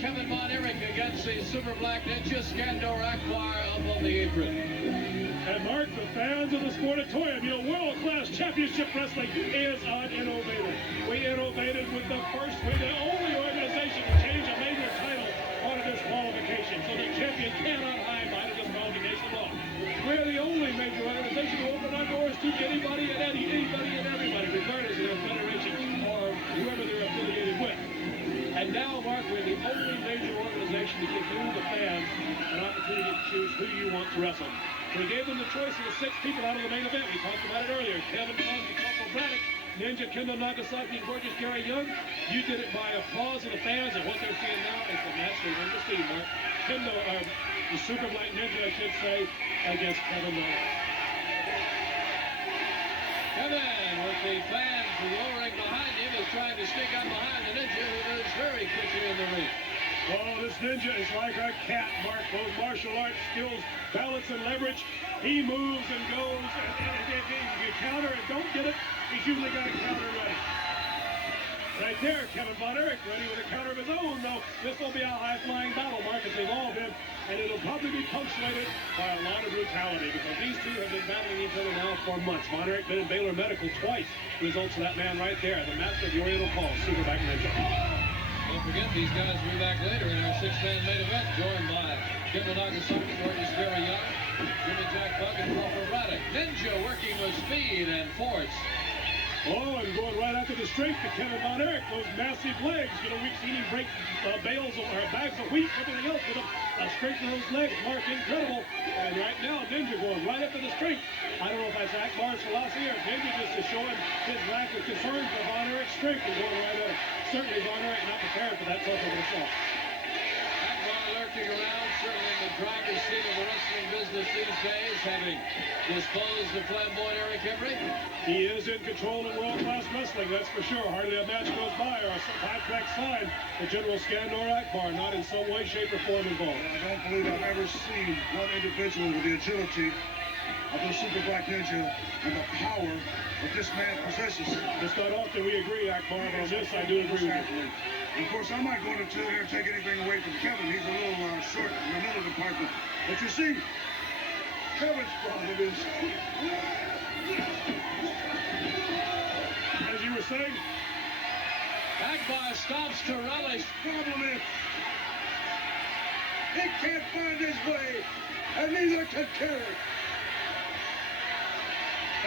Kevin Von Erich against the Super Black Ninja Skandor Akbar up on the apron. And Mark, the fans of the Sportatorium, you know, world-class championship wrestling is uninnovative. We innovated with we're the only organization to change a major title on a disqualification, so the champion cannot hide behind a disqualification law. We're the only major organization to open our doors to anybody and everybody, regardless of their federation or whoever they're affiliated with. And now, Mark, we're the only major organization to give you, the fans, an opportunity to choose who you want to wrestle. We gave them the choice of the 6 people out of the main event. We talked about it earlier. Kevin Crosby, Corporal Braddock, Ninja, Kendo Nagasaki, and Gorgeous Gary Young. You did it by applause of the fans, and what they're seeing now is the match they want to see, Mark. Kendo, the Super Black Ninja, I should say, against Kevin Nagasaki. Kevin, with the fans roaring behind him, is trying to sneak up behind the Ninja, who moves very quickly in the ring. Oh, this Ninja is like a cat, Mark. Those martial arts skills, balance and leverage. He moves and goes, and if you counter and don't get it, he's usually got a counter ready. Right there, Kevin Von Erich ready with a counter of his own, though. This will be a high-flying battle, Mark, as they've all been, and it'll probably be punctuated by a lot of brutality, because these two have been battling each other now for months. Von Erich been in Baylor Medical twice. Results of that man right there, the master of the Oriental Call, Super Black Ninja. Don't forget, these guys will be back later in our 6-man main event, joined by Kendo Nagasaki, Gorgeous Gary Young, Jimmy Jack Buck, and Corporal Braddock. Ninja working with speed and force. Oh, and going right after the strength to Kevin Von Erich, those massive legs. You know, we've seen him break bales or bags of wheat, everything else with them. Strength of those legs, Mark, incredible. And right now, Ninja going right after the strength. I don't know if that's Akbar's philosophy or Ninja just is showing his lack of concern for Von Erich's strength and going right at it. Certainly, Von Erich not prepared for that tough of an assault. Akbar lurking around, certainly in the driver's seat of the wrestling business these days, having disposed of flamboyant Erich Henry. He is in control of world-class wrestling, that's for sure. Hardly a match goes by or a contract signed with General Skandor Akbar, not in some way, shape, or form involved. I don't believe I've ever seen one individual with the agility of the Super Black Ninja and the power that this man possesses. It's not often we agree, Akbar, but on this I do agree with you. Of course, I'm not going to sit here and take anything away from Kevin. He's a little short in the middle department. But you see, Kevin's problem is... As you were saying, Akbar stops to relish. Problem is, he can't find his way, and neither can Kerry.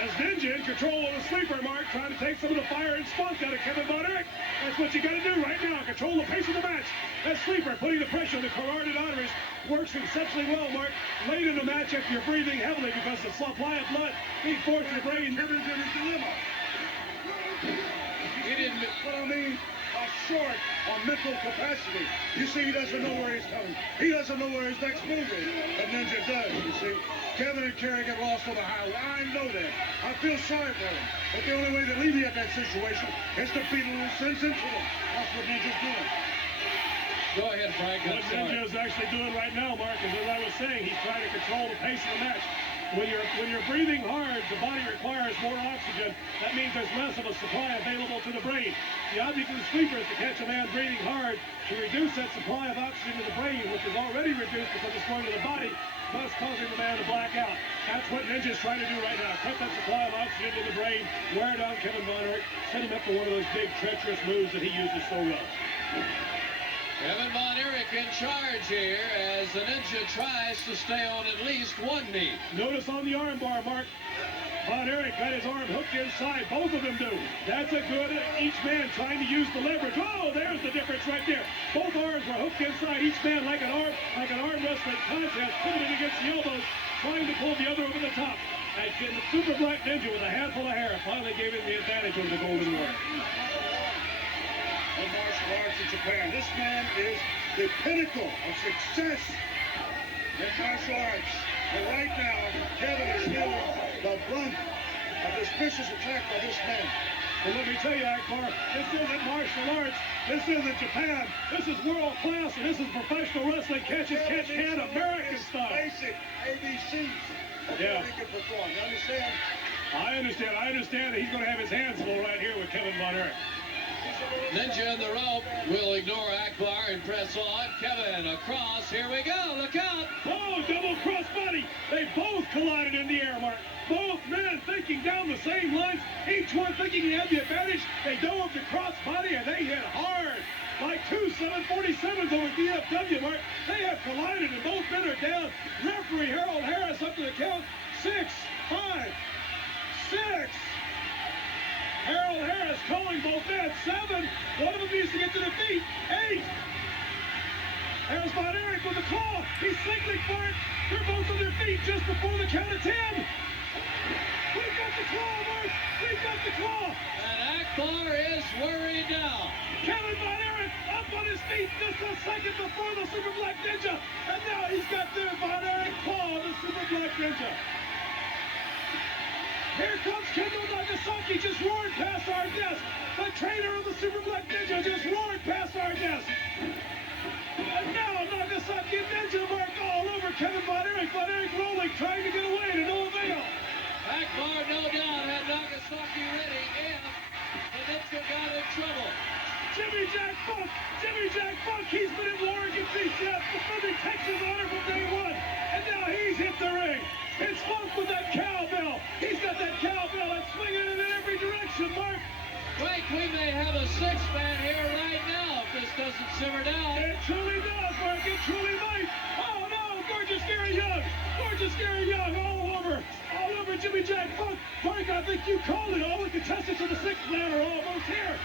as Ninja in control of the sleeper, Mark, trying to take some of the fire and spunk out of Kevin Von Erich. That's what you got to do right now. Control the pace of the match. That sleeper putting the pressure on the carotid arteries works exceptionally well, Mark. Late in the match after you're breathing heavily because the supply of blood being forced to the brain. Kevin's in his dilemma. He didn't. What I mean, short on mental capacity. You see, he doesn't know where he's coming. He doesn't know where his next move is. But Ninja does, you see. Kevin and Kerry get lost on the highway. I know that. I feel sorry for him. But the only way to alleviate that situation is to beat a little sense into them. That's what Ninja's doing. Go ahead, Frank. What Ninja is actually doing right now, Mark, is as I was saying, he's trying to control the pace of the match. When you're breathing hard, the body requires more oxygen. That means there's less of a supply available to the brain. The object of the sleeper is to catch a man breathing hard to reduce that supply of oxygen to the brain, which is already reduced because it's going to the body, thus causing the man to black out. That's what Ninja's trying to do right now. Cut that supply of oxygen to the brain, wear down Kevin Von Erich, set him up for one of those big treacherous moves that he uses so well. Kevin Von Erich in charge here as the Ninja tries to stay on at least one knee. Notice on the armbar, Mark, Von Erich got his arm hooked inside. Both of them do. That's a good, each man trying to use the leverage. Oh, there's the difference right there. Both arms were hooked inside. Each man like an arm wrestling contest, putting it against the elbows, trying to pull the other over the top. And the Super Black Ninja with a handful of hair finally gave him the advantage over the Golden Warrior. Of martial arts in Japan. This man is the pinnacle of success in martial arts. And right now, Kevin is feeling the brunt of this vicious attack by this man. And let me tell you, Akbar, this isn't martial arts. This isn't Japan. This is world class, and this is professional wrestling. Catch can, American style. Basic ABCs of Yeah. what he can perform. You understand? I understand that he's going to have his hands full right here with Kevin Von Erich. Ninja in the rope will ignore Akbar and press on. Kevin across. Here we go. Look out. Oh, double crossbody. They both collided in the air, Mark. Both men thinking down the same lines. Each one thinking he had the advantage. They dove the crossbody and they hit hard. Like two 747s over DFW, Mark. They have collided and both men are down. Referee Harold Harris up to the count. 6, 5, 6. Harold Harris calling both men. 7. One of them needs to get to their feet. 8. There's Von Erich with the claw. He's signaling for it. They're both on their feet just before the count of 10. We've got the claw, Mark. We've got the claw. And Akbar is worried now. Kevin Von Erich up on his feet just a second before the Super Black Ninja. And now he's got the Von Erich claw on the Super Black Ninja. Here comes Kendall Nagasaki, just roared past our desk. The trainer of the Super Black Ninja just roared past our desk. And now Nagasaki and Ninja Mark all over Kevin Von Erich. Von Erich rolling, trying to get away to no avail. Akbar, no doubt, had Nagasaki ready if the Ninja got in trouble. Jimmy Jack Funk, he's been in war against DCF, defending Texas honor from day one. And now he's hit the ring. It's Funk with that cowbell. He's got that cowbell and swinging it in every direction, Mark. Frank, we may have a 6-man here right now if this doesn't simmer down. It truly does, Mark. It truly might. Oh, no. Gorgeous Gary Young. Gorgeous Gary Young all over Jimmy Jack Funk. Mark, I think you called it. All the contestants of the 6-man are almost here.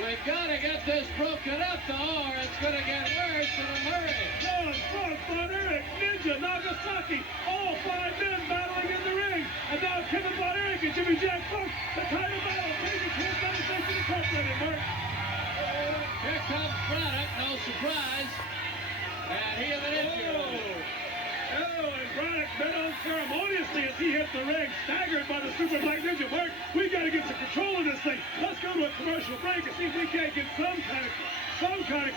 We've got to get this broken up, though, or it's going to get worse in a hurry. John, Funk, Von Erich, Ninja, Nagasaki, all 5 men battling in the ring. And now Kevin Von Erich and Jimmy Jack Funk, the title battle, Canadian Organization Incorporated, Mark. Here comes Braddock, no surprise. And he and the Ninja. Oh, and Braddock met unceremoniously as he hit the ring, staggered by the Super Black Ninja. Mark, we got to get some control of this thing. Let's go to a commercial break and see if we can't get some kind of